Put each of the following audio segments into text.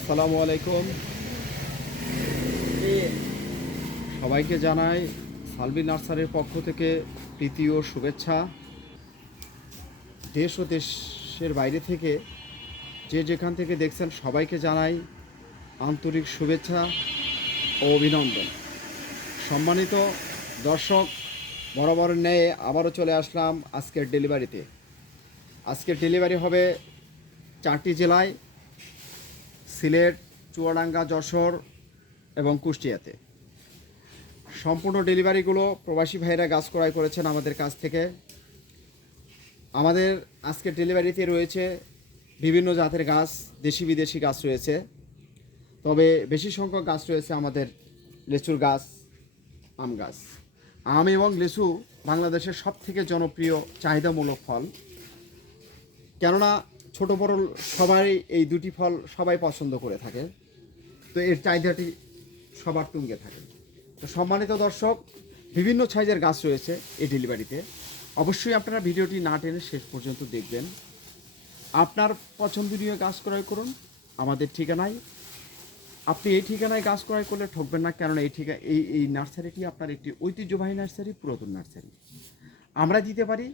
আসসালামু আলাইকুম। সবাইকে জানাই সালভি নার্সারির পক্ষ থেকে প্রীতি ও শুভেচ্ছা। দেশ ও দেশের বাইরে থেকে যে যেখান থেকে দেখছেন সবাইকে জানাই আন্তরিক শুভেচ্ছা ও অভিনন্দন। সম্মানিত দর্শক, বরাবর ন্যায় আবারও চলে আসলাম আজকের ডেলিভারিতে। আজকের ডেলিভারি হবে 4টি জেলায়: সিলেট, চুয়াডাঙ্গা, যশোর এবং কুষ্টিয়াতে। সম্পূর্ণ ডেলিভারিগুলো প্রবাসী ভাইয়েরা গাছ ক্রয় করেছেন আমাদের কাছ থেকে। আমাদের আজকের ডেলিভারিতে রয়েছে বিভিন্ন জাতের গাছ, দেশি বিদেশি গাছ রয়েছে, তবে বেশি সংখ্যক গাছ রয়েছে আমাদের লিচুর গাছ, আম গাছ। আম এবং লিচু বাংলাদেশের সবথেকে জনপ্রিয় চাহিদামূলক ফল, কেননা ছোট বড় সবাই এই দুটি ফল সবাই পছন্দ করে থাকে, তো এর চাহিদাটি সবার তুঙ্গে থাকে। তো সম্মানিত দর্শক, বিভিন্ন সাইজের গাছ রয়েছে এই ডেলিভারিতে। অবশ্যই আপনারা ভিডিওটি না টেনে শেষ পর্যন্ত দেখবেন। আপনার পছন্দনীয় গাছ ক্রয় করুন আমাদের ঠিকানায়। আপনি এই ঠিকানায় গাছ ক্রয় করলে ঠকবেন না, কেননা এই নার্সারিটি আপনার একটি ঐতিহ্যবাহী নার্সারি, পুরাতন নার্সারি। আমরা দিতে পারি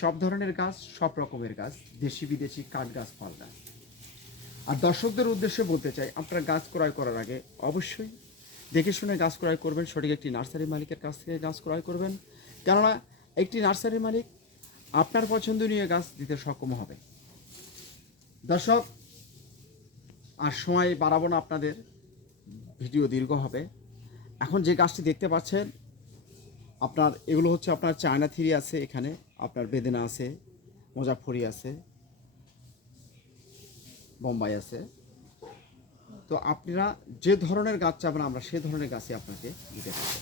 সব ধরনের গাছ, সব রকমের গাছ, দেশি বিদেশি, কাঠ গাছ, ফল গাছ। আর দর্শকদের উদ্দেশ্যে বলতে চাই, আপনারা গাছ ক্রয় করার আগে অবশ্যই দেখে শুনে গাছ ক্রয় করবেন। সঠিক একটি নার্সারি মালিকের কাছ থেকে গাছ ক্রয় করবেন, কেননা একটি নার্সারি মালিক আপনার পছন্দনীয় গাছ দিতে সক্ষম হবে। দর্শক, আর সময় বাড়াবো না, আপনাদের ভিডিও দীর্ঘ হবে। এখন যে গাছটি দেখতে পাচ্ছেন আপনার, এগুলো হচ্ছে আপনার চায়না থ্রি আছে, এখানে আপনার বেদেনা আছে, মোজাফরি আছে, বোম্বাই আছে। তো আপনারা যে ধরনের গাছ চাবেন আমরা সে ধরনের গাছই আপনাকে দিতে পারবো।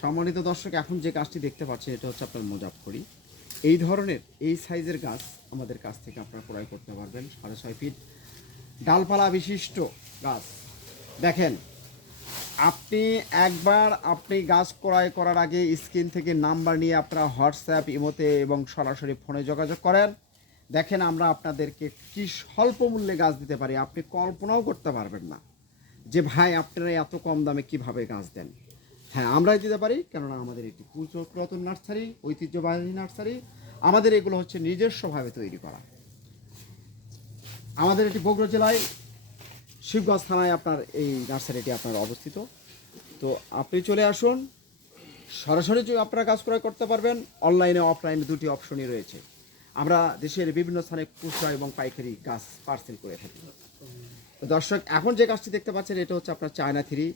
সম্মানিত দর্শক, এখন যে গাছটি দেখতে পাচ্ছেন এটা হচ্ছে আপনার মোজাফরি। এই ধরনের এই সাইজের গাছ আমাদের কাছ থেকে আপনারা ক্রয় করতে পারবেন। 6.5 ফিট ডালপালা বিশিষ্ট গাছ। দেখেন, আপনি গাছ ক্রয় করার আগে স্ক্রিন থেকে নাম্বার নিয়ে আপনারা হোয়াটসঅ্যাপ, ইমোতে এবং সরাসরি ফোনে যোগাযোগ করেন। দেখেন আমরা আপনাদেরকে কি স্বল্প মূল্যে গাছ দিতে পারি, আপনি কল্পনাও করতে পারবেন না যে ভাই আপনারা এত কম দামে কিভাবে গাছ দেন। হ্যাঁ, আমরাই দিতে পারি, কেননা আমাদের একটি পুরাতন নার্সারি, ঐতিহ্যবাহী নার্সারি। আমাদের এগুলো হচ্ছে নিজস্বভাবে তৈরি করা। আমাদের এটি বগুড়া জেলায় শিবগঞ্জ থানায় আপনার এই নার্সারিটি আপনার অবস্থিত। তো আপনি চলে আসুন, সরাসরি আপনারা গাছ ক্রয় করতে পারবেন। অনলাইনে অফলাইনে দুটি অপশনই রয়েছে। আমরা দেশের বিভিন্ন স্থানে খুচরা এবং পাইকারি গাছ পার্সেল করে থাকি। তো দর্শক, এখন যে গাছটি দেখতে পাচ্ছেন এটা হচ্ছে আপনার চায়না থ্রি।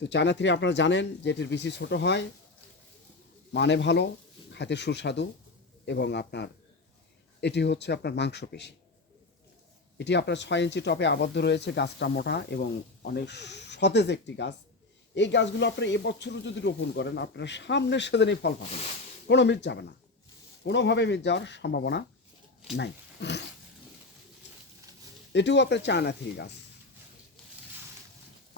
তো চায়না থ্রি আপনারা জানেন যে এটির বিচি ছোটো হয়, মানে ভালো, খাতে সুস্বাদু, এবং আপনার এটি হচ্ছে আপনার মাংসপেশি। এটি আপনার 6 ইঞ্চি টপে আবদ্ধ রয়েছে। গাছটা মোটা এবং অনেক সতেজ একটি গাছ। এই গাছগুলো আপনারা এবছরও যদি রোপণ করেন, আপনারা সামনের সেদিনই ফল পাবেন, কোনো মিস যাবে না, কোনোভাবে মিস যাওয়ার সম্ভাবনা নাই। এটিও আপনার চায়না থ্রি গাছ।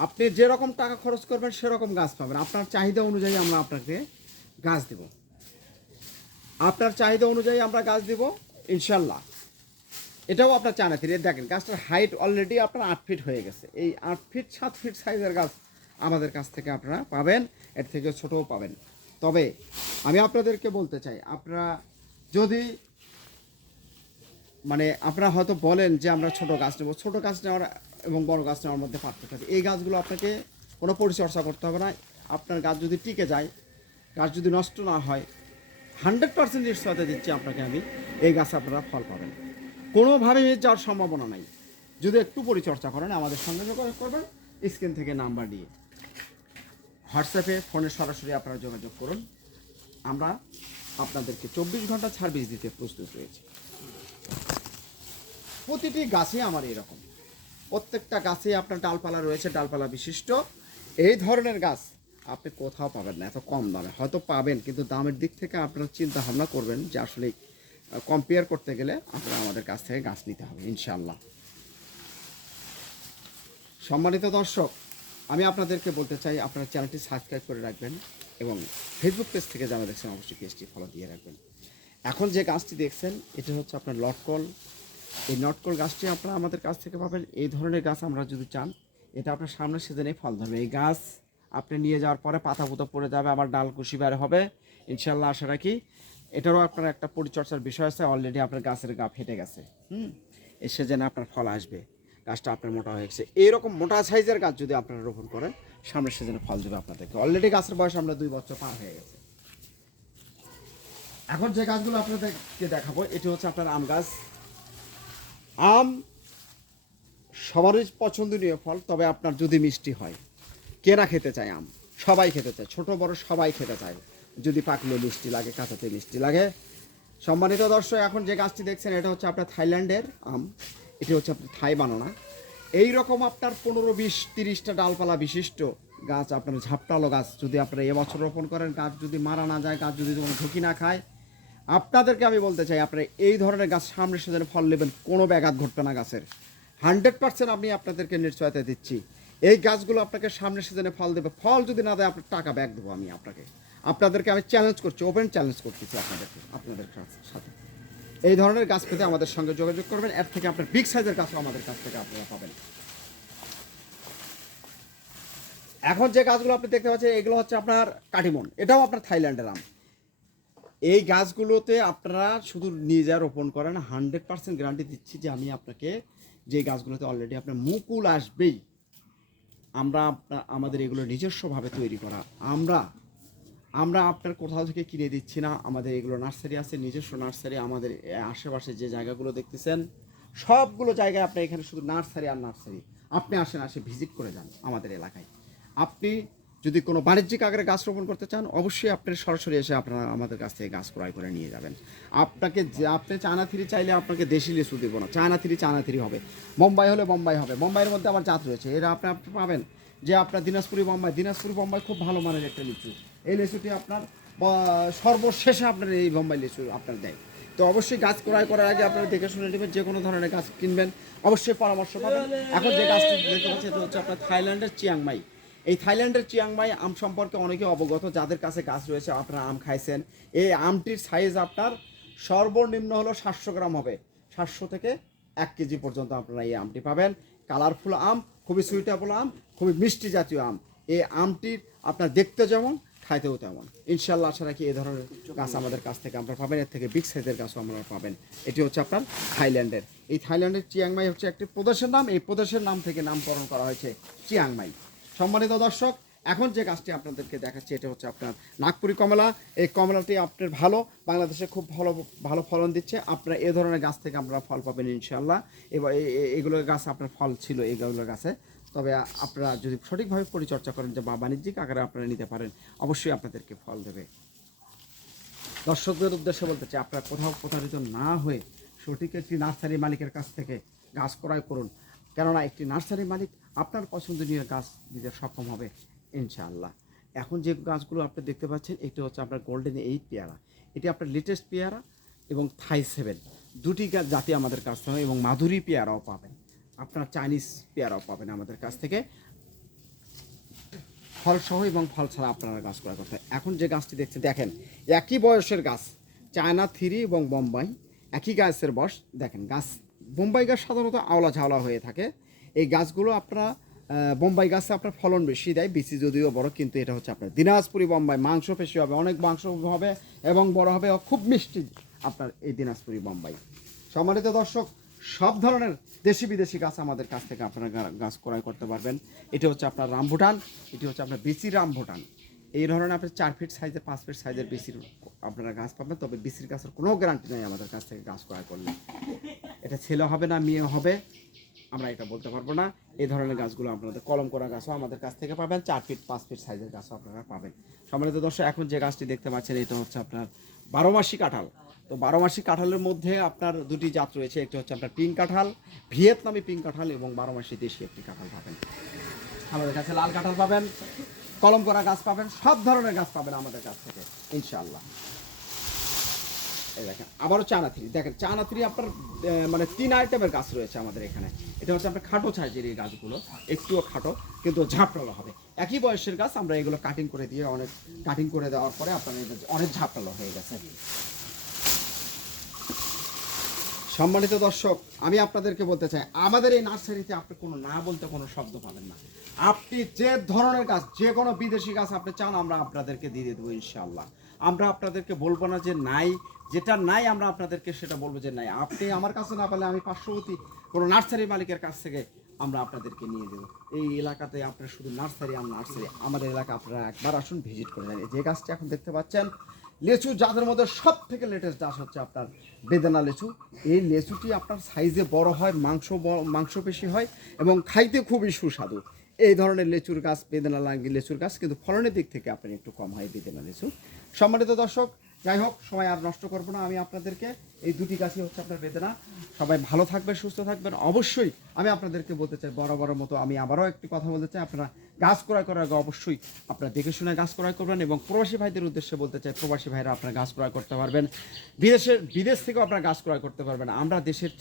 আপনি যেরকম টাকা খরচ করবেন সেরকম গাছ পাবেন। আপনার চাহিদা অনুযায়ী আমরা আপনাকে গাছ দেব, আপনার চাহিদা অনুযায়ী আমরা গাছ দেব ইনশাল্লাহ। এটাও আপনার চায়না থ্রি। দেখেন গাছটার হাইট অলরেডি আপনার 8 ফিট হয়ে গেছে। এই 8 ফিট 7 ফিট সাইজের গাছ আমাদের কাছ থেকে আপনারা পাবেন, এর থেকে ছোটও পাবেন। তবে আমি আপনাদেরকে বলতে চাই, আপনারা যদি আপনারা হয়তো বলেন যে আমরা ছোট গাছ নেব, ছোট গাছ নেওয়ার এবং বড় গাছ নেওয়ার মধ্যে পার্থক্য আছে। এই গাছগুলো আপনাকে কোনো পরিচর্যা করতে হবে না। আপনার গাছ যদি টিকে যায়, গাছ যদি নষ্ট না হয়, 100% নিশ্চয়তা দিচ্ছি আপনাকে আমি, এই গাছে আপনারা ফল পাবেন, কোনোভাবে যাওয়ার সম্ভাবনা নাই। যদি একটু পরিচর্যা করেন, আমাদের সঙ্গে যোগাযোগ করবেন স্ক্রিন থেকে নাম্বার দিয়ে, হোয়াটসঅ্যাপে, ফোনে সরাসরি আপনারা যোগাযোগ করুন। আমরা আপনাদেরকে 24 ঘন্টা সার্ভিস দিতে প্রস্তুত রয়েছি। প্রতিটি গাছে আমার এরকম, প্রত্যেকটা গাছে আপনার ডালপালা রয়েছে, ডালপালা বিশিষ্ট। এই ধরনের গাছ আপনি কোথাও পাবেন না এত কম দামে। হয়তো পাবেন, কিন্তু দামের দিক থেকে আপনারা চিন্তা ভাবনা করবেন যে আসলে কম্পেয়ার করতে গেলে আপনারা আমাদের কাছ থেকে গাছ নিতে হবে ইনশাল্লাহ। সম্মানিত দর্শক, আমি আপনাদেরকে বলতে চাই আপনারা চ্যানেলটি সাবস্ক্রাইব করে রাখবেন এবং ফেসবুক পেজ থেকে যারা দেখছেন অবশ্যই পেজটি ফলো দিয়ে রাখবেন। এখন যে গাছটি দেখছেন এটা হচ্ছে আপনার লটকল এই নটকল গাছটি আপনারা আমাদের কাছ থেকে পাবেন। এই ধরনের গাছ আমরা যদি চান, এটা আপনার সামনের সিজনে ফল ধরবে। এই গাছ আপনি নিয়ে যাওয়ার পরে পাতা পুতো পড়ে যাবে, আবার ডাল কুশি বের হবে ইনশাল্লাহ, আশা রাখি। এটারও আপনার একটা পরিচর্যার বিষয় আছে, অলরেডি আপনার গাছের গা ফেটে গেছে, এই সিজনে আপনার ফল আসবে, গাছটা আপনার মোটা হয়ে গেছে। এইরকম মোটা সাইজের গাছ যদি আপনারা রোপণ করেন, সামনের সিজনে ফল দেবে আপনাদেরকে। অলরেডি গাছের বয়স আমরা 2 বছর পার হয়ে গেছে। এখন যে গাছগুলো আপনাদেরকে দেখাবো, এটি হচ্ছে আপনার আম গাছ। আম সবারই পছন্দনীয় ফল, তবে আপনার যদি মিষ্টি হয়, কেনা খেতে চায় আম, সবাই খেতে চায়, ছোট বড় সবাই খেতে চায়, যদি পাকলে মিষ্টি লাগে, কাঁচাতে মিষ্টি লাগে। সম্মানিত দর্শক, এখন যে গাছটি দেখছেন এটা হচ্ছে আপনার থাইল্যান্ডের আম। এটি হচ্ছে আপনার থাই বানানা। এইরকম আপনার 15-20-30টা ডালপালা বিশিষ্ট গাছ, আপনার ঝাপটালো গাছ যদি আপনারা এবছর রোপণ করেন, গাছ যদি মারা না যায়, গাছ যদি কোনো ঝুঁকি না খায়, আপনাদেরকে আমি বলতে চাই, আপনারা এই ধরনের গাছ সামনের সিজনে ফল নেবেন, কোনো ব্যাঘাত ঘটবে না গাছের। 100% আমি আপনাদেরকে নিশ্চয়তা দিচ্ছি, এই গাছগুলো আপনাকে সামনের সিজনে ফল দেবে। ফল যদি না দেয়, আপনার টাকা ব্যাক দেবো আমি আপনাদেরকে আমি চ্যালেঞ্জ করছি, ওপেন চ্যালেঞ্জ করতেছি আপনাদের সাথে। এই ধরনের গাছ পেতে আমাদের সঙ্গে যোগাযোগ করবেন। এর থেকে আপনার বিগ সাইজের গাছও আমাদের কাছ থেকে আপনারা পাবেন। এখন যে গাছগুলো আপনি দেখতে পাচ্ছেন, এগুলো হচ্ছে আপনার কাটিমন, এটাও আপনার থাইল্যান্ডের আম। এই গাছগুলোতে আপনারা শুধু নিয়ে যা রোপণ করেন, 100% গ্যারান্টি দিচ্ছি যে আমি আপনাকে, যে গাছগুলোতে অলরেডি আপনার মুকুল আসবেই। আমাদের এগুলো নিজস্বভাবে তৈরি করা, আমরা আপনার কোথাও থেকে কিনে দিচ্ছি না। আমাদের এগুলো নার্সারি আছে, নিজস্ব নার্সারি। আমাদের আশেপাশে যে জায়গাগুলো দেখতেছেন, সবগুলো জায়গায় আপনার এখানে শুধু নার্সারি আর নার্সারি। আপনি আসে ভিজিট করে যান আমাদের এলাকায়। আপনি যদি কোনো বাণিজ্যিক আকারে গাছ রোপণ করতে চান, অবশ্যই আপনি সরাসরি এসে আপনারা আমাদের কাছ থেকে গাছ ক্রয় করে নিয়ে যাবেন। আপনি চায়না থ্রি চাইলে আপনাকে দেশি লিচু দেবো না, চায়না থ্রি হবে, বোম্বাই হলে বোম্বাই হবে। বোম্বাইয়ের মধ্যে আবার জাত রয়েছে, এরা আপনি পাবেন যে আপনার দিনাজপুরি বোম্বাই খুব ভালো মানের একটা লিচু। এই লিচুটি আপনার সর্বশেষে আপনার এই বোম্বাই লিচু আপনার দেয়। তো অবশ্যই গাছ ক্রয় করার আগে আপনারা দেখে শুনে নেবেন, যে কোনো ধরনের গাছ কিনবেন অবশ্যই পরামর্শ পাবেন। এখন যে গাছটি দেখতে পাচ্ছি, এটা হচ্ছে আপনার থাইল্যান্ডের চিয়াংমাই। এই থাইল্যান্ডের চিয়াংমাই আম সম্পর্কে অনেকে অবগত, যাদের কাছে গাছ রয়েছে, আপনারা আম খাইছেন। এই আমটির সাইজ আপনার সর্বনিম্ন হলো 700 গ্রাম হবে, 700 থেকে 1 কেজি পর্যন্ত আপনারা এই আমটি পাবেন। কালারফুল আম, খুবই সুইটেবল আম, খুবই মিষ্টি জাতীয় আম। এই আমটির আপনার দেখতে যেমন, খাইতেও তেমন। ইনশাল্লাহ আশা রাখি এই ধরনের গাছ আমাদের কাছ থেকে আপনারা পাবেন। এর থেকে বিগ সাইজের গাছও আপনারা পাবেন। এটি হচ্ছে আপনার থাইল্যান্ডের। এই থাইল্যান্ডের চিয়াংমাই হচ্ছে একটি প্রদেশের নাম। এই প্রদেশের নাম থেকে নামকরণ করা হয়েছে চিয়াংমাই। সম্মানিত দর্শক, এখন যে গাছটি আপনাদেরকে দেখাচ্ছি, এটা হচ্ছে আপনার নাগপুরি কমলা। এই কমলাটি আপনার বাংলাদেশে খুব ভালো ফলন দিচ্ছে। আপনারা এ ধরনের গাছ থেকে আপনারা ফল পাবেন ইনশাল্লাহ। এবার এগুলো গাছ আপনার ফল ছিল এইগুলো গাছে, তবে আপনারা যদি সঠিকভাবে পরিচর্যা করেন, যে বা বাণিজ্যিক আকারে আপনারা নিতে পারেন, অবশ্যই আপনাদেরকে ফল দেবে। দর্শকদের উদ্দেশ্যে বলতে চাই, আপনারা কোথাও প্রতারিত না হয়ে সঠিক একটি নার্সারি মালিকের কাছ থেকে গাছ ক্রয় করুন, কেননা একটি নার্সারি মালিক আপনার পছন্দনীয় গাছ দিতে সক্ষম হবে ইনশাআল্লাহ। এখন যে গাছগুলো আপনি দেখতে পাচ্ছেন, এটি হচ্ছে আপনার গোল্ডেন 8 পেয়ারা। এটি আপনার লেটেস্ট পেয়ারা এবং থাই 7 দুটি জাতি আমাদের কাছ থেকে, এবং মাধুরী পেয়ারাও পাবেন, আপনার চাইনিজ পেয়ারাও পাবেন আমাদের কাছ থেকে, ফলসহ এবং ফল ছাড়া আপনারা গাছ ক্রয় করতে হয়। এখন যে গাছটি দেখেন, একই বয়সের গাছ, চায়না থ্রি এবং বোম্বাই, একই গাছের বয়স। দেখেন গাছ, বোম্বাই গাছ সাধারণত আওলা ঝাওলা হয়ে থাকে। এই গাছগুলো আপনারা বোম্বাই গাছে আপনার ফলন বেশি দেয়, বিচি যদিও বড়, কিন্তু এটা হচ্ছে আপনার দিনাজপুরি বোম্বাই। মাংস বেশি হবে, অনেক মাংস হবে এবং বড় হবে, খুব মিষ্টি আপনার এই দিনাজপুরি বোম্বাই। সম্মানিত দর্শক, সব ধরনের দেশি বিদেশি গাছ আমাদের কাছ থেকে আপনারা গাছ ক্রয় করতে পারবেন। এটি হচ্ছে আপনার রামভুটান, এটি হচ্ছে আপনার বিচির রামভুটান। এই ধরনের আপনি 4 ফিট সাইজের, 5 ফিট সাইজের বিচির আপনারা গাছ পাবেন, তবে বিচির গাছের কোনো গ্যারান্টি নেই আমাদের কাছ থেকে গাছ ক্রয় করলে। এটা ছেলে হবে না মেয়ে হবে আমরা এটা বলতে পারবো না। এই ধরনের গাছগুলো আপনাদের কলম করা গাছও আমাদের কাছ থেকে পাবেন, 4 ফিট 5 ফিট সাইজের গাছও আপনারা পাবেন। সম্মানিত দর্শক, এখন যে গাছটি দেখতে পাচ্ছেন, এটা হচ্ছে আপনার 12 মাসি কাঁঠাল। তো 12 মাসি কাঁঠালের মধ্যে আপনার দুটি জাত রয়েছে, একটি হচ্ছে আপনার পিঙ্ক কাঁঠাল, ভিয়েতনামি পিঙ্ক কাঁঠাল, এবং 12 মাসি দেশি একটি কাঁঠাল পাবেন আমাদের কাছে। লাল কাঁঠাল পাবেন, কলম করা গাছ পাবেন, সব ধরনের গাছ পাবেন আমাদের কাছ থেকে ইনশাআল্লাহ। এই দেখেন আবারও চায়না থ্রি। দেখেন চায়না থ্রি আপনার মানে 3 আইটেমের গাছ রয়েছে আমাদের এখানে। এটা হচ্ছে আপনার খাটো সাইজের এই গাছগুলো, একটুও খাটো কিন্তু ঝাপটালো হবে। একই বয়সের গাছ, আমরা এগুলো কাটিং করে দিয়ে কাটিং করে দেওয়ার পরে আপনার অনেক ঝাপটালো হয়ে গেছে। সম্মানিত দর্শক, আমি আপনাদেরকে বলতে চাই, আমাদের এই নার্সারিতে আপনি কোনো না বলতে কোনো শব্দ পাবেন না। আপনি যে ধরনের গাছ, যে কোনো বিদেশি গাছ আপনি চান, আমরা আপনাদেরকে দিয়ে দেবো ইনশাআল্লাহ। আমরা আপনাদেরকে বলবো না যে নাই, যেটা নাই আমরা আপনাদেরকে সেটা বলবো যে নাই। আপনি আমার কাছে না পেলে আমি পার্শ্ববর্তী কোনো নার্সারি মালিকের কাছ থেকে আমরা আপনাদেরকে নিয়ে দেবো। এই এলাকাতে আপনার শুধু নার্সারি আর নার্সারি, আমাদের এলাকা আপনারা একবার আসুন, ভিজিট করে যান। যে গাছটি এখন দেখতে পাচ্ছেন লেচু, যাদের মধ্যে সব থেকে লেটেস্ট গাছ হচ্ছে আপনার বেদানা লেচু। এই লেচুটি আপনার সাইজে বড় হয়, মাংসপেশি হয় এবং খাইতে খুবই সুস্বাদু। এই ধরনের লেচুর গাছ, বেদানা লেচুর গাছ, কিন্তু ফলনের দিক থেকে আপনার একটু কম হয় বেদানা লেচু। সম্মানিত দর্শক, যাই হোক, সময় আর নষ্ট করবো না, আমি আপনাদেরকে এই দুটি গাছই হচ্ছে আপনার বেদানা। সবাই ভালো থাকবেন, সুস্থ থাকবেন। অবশ্যই আমি আপনাদেরকে বলতে চাই, বরাবরের মতো আমি আবারও একটি কথা বলতে চাই, আপনারা গাছ ক্রয় করার আগে অবশ্যই আপনারা দেখে শুনে গাছ ক্রয় করবেন। এবং প্রবাসী ভাইদের উদ্দেশ্যে বলতে চাই, প্রবাসী ভাইরা আপনারা গাছ ক্রয় করতে পারবেন, বিদেশ থেকেও আপনারা গাছ ক্রয় করতে পারবেন। আমরা দেশের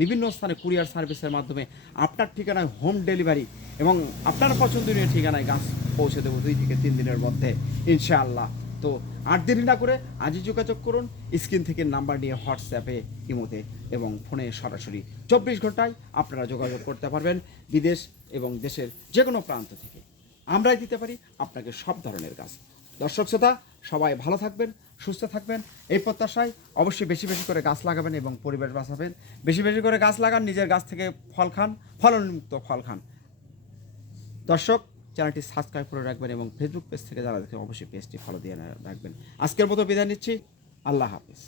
বিভিন্ন স্থানে কুরিয়ার সার্ভিসের মাধ্যমে আপনার ঠিকানায় হোম ডেলিভারি এবং আপনার পছন্দনীয় ঠিকানায় গাছ পৌঁছে দেবো 2 থেকে 3 দিনের মধ্যে ইনশাআল্লাহ। তো আর দেরি না করে আজই যোগাযোগ করুন, স্ক্রিন থেকে নাম্বার নিয়ে হোয়াটসঅ্যাপে, ইমোতে এবং ফোনে সরাসরি 24 ঘন্টায় আপনারা যোগাযোগ করতে পারবেন বিদেশ এবং দেশের যে কোনো প্রান্ত থেকে। আমরাই দিতে পারি আপনাকে সব ধরনের গাছ। দর্শক শ্রোতা, সবাই ভালো থাকবেন, সুস্থ থাকবেন, এই প্রত্যাশায় অবশ্যই বেশি বেশি করে গাছ লাগাবেন এবং পরিবেশ বাঁচাবেন। বেশি বেশি করে গাছ লাগান, নিজের গাছ থেকে ফল খান, ফলনমুক্ত ফল খান। দর্শক, চ্যানেলটি সাবস্ক্রাইব করে রাখবেন এবং ফেসবুক পেজ থেকে যারা দেখেন অবশ্যই পেজটি ফলো দিয়ে রাখবেন। আজকের মতো বিদায় নিচ্ছি, আল্লাহ হাফিজ।